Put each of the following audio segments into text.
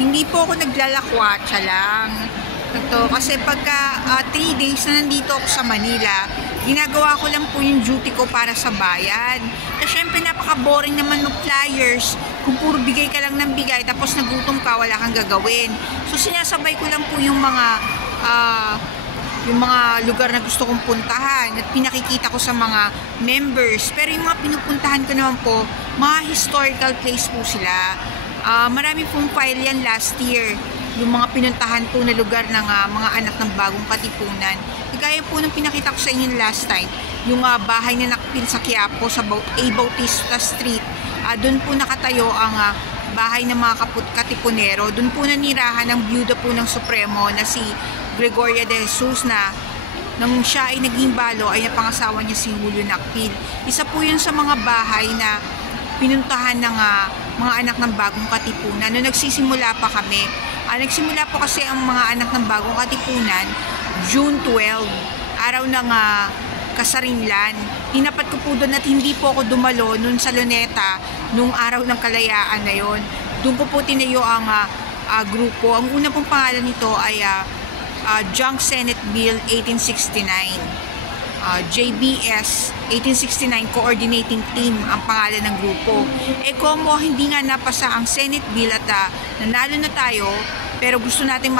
Hindi po ako naglalakwatsa lang. Ito, kasi pagka 3 days na nandito ako sa Manila, ginagawa ko lang po yung duty ko para sa bayan. At syempre napaka-boring naman ng flyers kung puro bigay ka lang ng bigay tapos nagutom ka, wala kang gagawin. So sinasabay ko lang po yung mga lugar na gusto kong puntahan at pinakikita ko sa mga members. Pero yung mga pinupuntahan ko naman po, mga historical place po sila. Marami pong file yan last year, yung mga pinuntahan po na lugar ng mga anak ng Bagong Katipunan. Kagaya po ng pinakita ko sa inyo last time, yung bahay na nakapil sa Quiapo sa A. Bautista Street. Doon po nakatayo ang bahay ng mga Katipunero. Doon po nanirahan ang byuda po ng Supremo na si Gregoria de Jesus, na nang siya ay naging balo ay napangasawa niya si Julio Nakpil. Isa po yun sa mga bahay na pinuntahan ng mga anak ng Bagong Katipunan noong nagsisimula pa kami. Nagsimula po kasi ang mga anak ng Bagong Katipunan June 12, araw ng kasarinlan. Tinapat ko po doon at hindi po ako dumalo noon sa Luneta nung araw ng kalayaan na yon. Doon ko po tinayo ang grupo. Ang una pong pangalan nito ay Junk Senate Bill 1869. JBS 1869 Coordinating Team ang pangalan ng grupo. Como hindi nga napasa ang Senate Bill at nanalo na tayo, pero gusto natin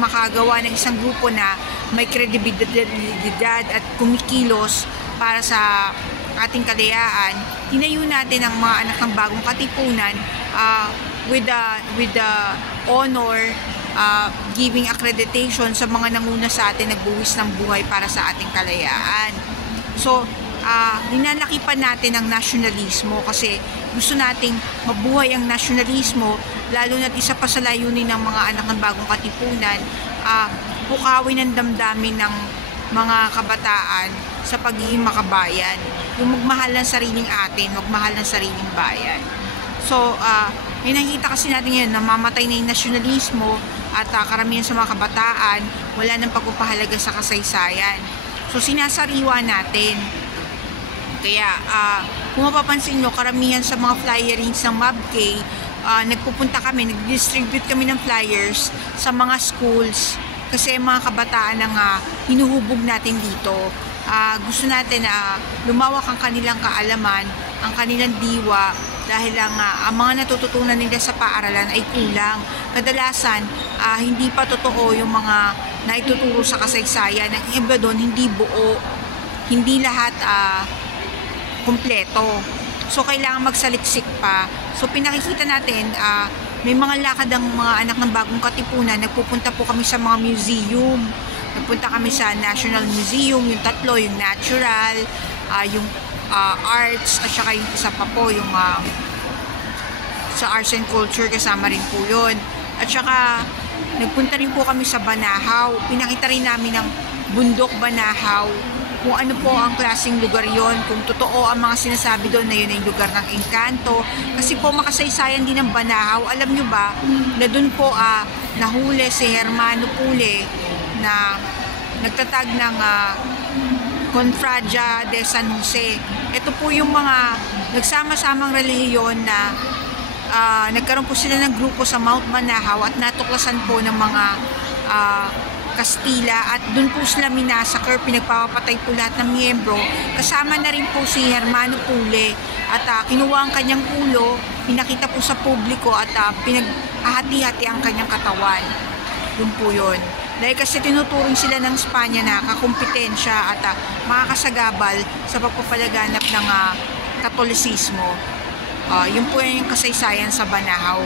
makagawa ng isang grupo na may kredibilidad at kumikilos para sa ating kalayaan, tinayo natin ang mga anak ng Bagong Katipunan with the honor, giving accreditation sa mga nanguna sa atin, nagbuwis ng buhay para sa ating kalayaan. So, linalaki pa natin ang nasyonalismo kasi gusto nating mabuhay ang nasyonalismo, lalo na't isa pa sa layunin ng mga anak ng Bagong Katipunan, bukawin ang damdamin ng mga kabataan sa pagiging makabayan. Yung magmahal ng sariling atin, magmahal ng sariling bayan. So, may nakita kasi natin yun, namamatay na yung nasyonalismo at karamihan sa mga kabataan, wala nang pagpapahalaga sa kasaysayan. So, sinasariwa natin. Kaya, kung mapapansin nyo, karamihan sa mga flyerings ng MABK, nagpupunta kami, nag-distribute kami ng flyers sa mga schools kasi mga kabataan ang hinuhubog natin dito. Gusto natin na lumawak ang kanilang kaalaman, ang kanilang diwa, dahil ang mga natututunan nila sa paaralan ay kulang. Kadalasan, hindi pa totoo yung mga naituturo sa kasaysayan. Ang iba doon, hindi buo, hindi lahat kumpleto. So, kailangan magsaliksik pa. So, pinakikita natin, may mga lakad ang mga anak ng Bagong Katipunan. Nagpupunta po kami sa mga museum. Nagpunta kami sa National Museum, yung tatlo, yung natural, yung arts, at saka yung isa pa po, yung sa arts and culture, kasama rin po yun. At saka, nagpunta rin po kami sa Banahaw. Pinakita rin namin ng bundok Banahaw, kung ano po ang klaseng lugar yon, kung totoo ang mga sinasabi doon na yun ay lugar ng engkanto. Kasi po makasaysayan din ng Banahaw. Alam nyo ba na doon po nahuli si Hermano Pule na nagtatag ng Confradia de San Jose. Ito po yung mga nagsama-samang relihiyon na nagkaroon po sila ng grupo sa Mount Banahaw at natuklasan po ng mga Kastila, at doon po sila minasakar, pinagpapatay po lahat ng miyembro. Kasama na rin po si Hermano Pule at kinuha ang kanyang ulo, pinakita po sa publiko at pinaghahati-hati ang kanyang katawan. Yun po yun. Dahil kasi tinuturing sila ng Espanya na kakumpetensya at makakasagabal sa pagpapalaganap ng Katolisismo. Yun po yung kasaysayan sa Banahaw.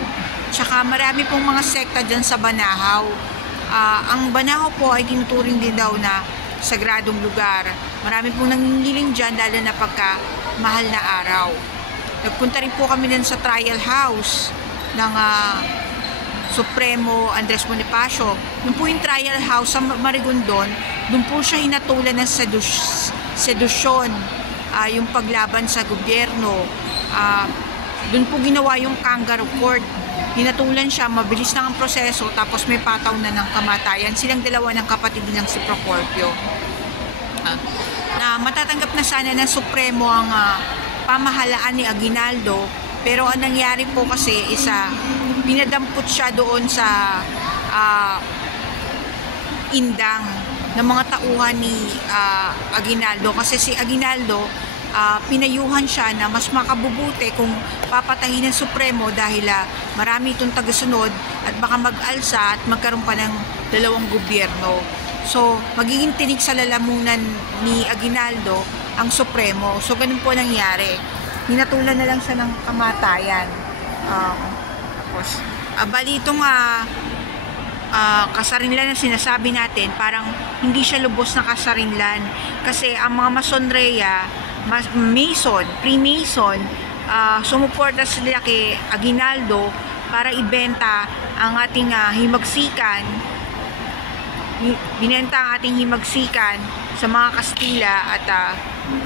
Tsaka marami pong mga sekta dyan sa Banahaw. Ang Banahaw po ay tinuturing din daw na sagradong lugar. Marami pong nangingiling dyan, lalo na pagka mahal na araw. Nagpunta rin po kami din sa trial house ng Supremo Andres Bonifacio. Doon po yung trial house sa Marigondon, doon po siya hinatulan ng sedusyon, yung paglaban sa gobyerno. Doon po ginawa yung kangaroo court. Hinatulan siya, mabilis na ang proseso, tapos may pataw na ng kamatayan. Silang dalawa ng kapatid ng si Procopio. Na matatanggap na sana ng Supremo ang pamahalaan ni Aguinaldo, pero ang nangyari po kasi isa pinadampot siya doon sa indang ng mga tauhan ni Aguinaldo, kasi si Aguinaldo pinayuhan siya na mas makabubuti kung papatahin ng Supremo dahil marami itong tagasunod at baka mag-alsa at magkaroon pa ng dalawang gobyerno. So, magiging tinik sa lalamunan ni Aguinaldo ang Supremo. So, ganun po nangyari. Hinatulan na lang siya ng kamatayan. Tapos, bali itong kasarinlan na sinasabi natin, parang hindi siya lubos na kasarinlan. Kasi ang mga Masonreya, Freemason, sumuporta sila kay Aguinaldo para ibenta ang ating himagsikan. Binenta ang ating himagsikan sa mga Kastila at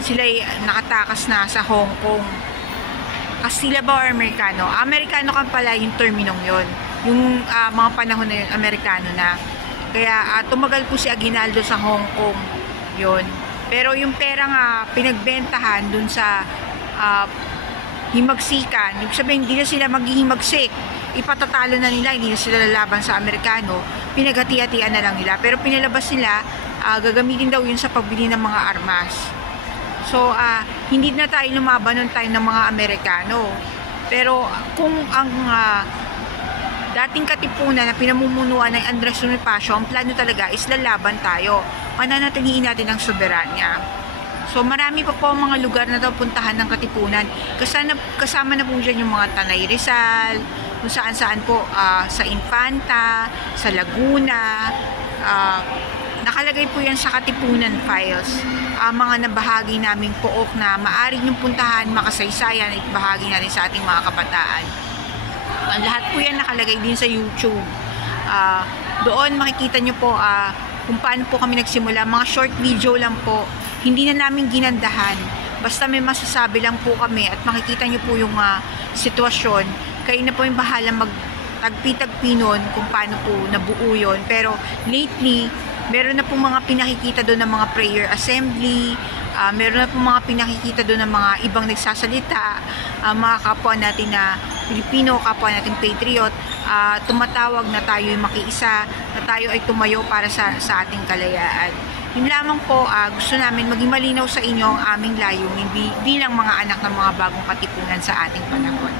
sila'y nakatakas na sa Hong Kong. Kastila ba o Amerikano? Amerikano kan pala yung terminong yon. Yung mga panahon na yun, Amerikano na. Kaya tumagal po si Aguinaldo sa Hong Kong. Yun. Pero yung perang pinagbentahan dun sa himagsikan, ibig sabihin hindi na sila maghihimagsik, ipatatalo na nila, hindi na sila lalaban sa Amerikano, pinaghati-hatian na lang nila. Pero pinalabas nila, gagamitin daw yun sa pagbili ng mga armas. So, hindi na tayo lumaban noon tayo ng mga Amerikano. Pero kung ang dating katipunan na pinamumunuan ng Andres Bonifacio, ang plano talaga is lalaban tayo. Pananatilihin natin ang soberanya. So, marami pa po mga lugar na puntahan ng katipunan. Kasama na po dyan yung mga Tanay Rizal, kung saan-saan po, sa Infanta, sa Laguna. Nakalagay po yan sa katipunan files. Mga nabahagi naming pook na maaari niyong puntahan, makasaysayan at bahagi natin sa ating mga kabataan. Lahat po yan nakalagay din sa YouTube. Doon makikita nyo po kung paano po kami nagsimula. Mga short video lang po. Hindi na namin ginandahan. Basta may masasabi lang po kami at makikita nyo po yung sitwasyon. Kayo na po yung bahala magtagpi-tagpi nun kung paano po nabuo yun. Pero lately, meron na po mga pinakikita doon ng mga prayer assembly. Meron na po mga pinakikita doon ng mga ibang nagsasalita. Mga kapwa natin na Pilipino, kapwa natin patriot, tumatawag na tayo ay makiisa, na tayo ay tumayo para sa ating kalayaan. Yun lamang po, gusto namin maging malinaw sa inyo ang aming layunin bilang mga anak ng mga bagong katipunan sa ating panahon.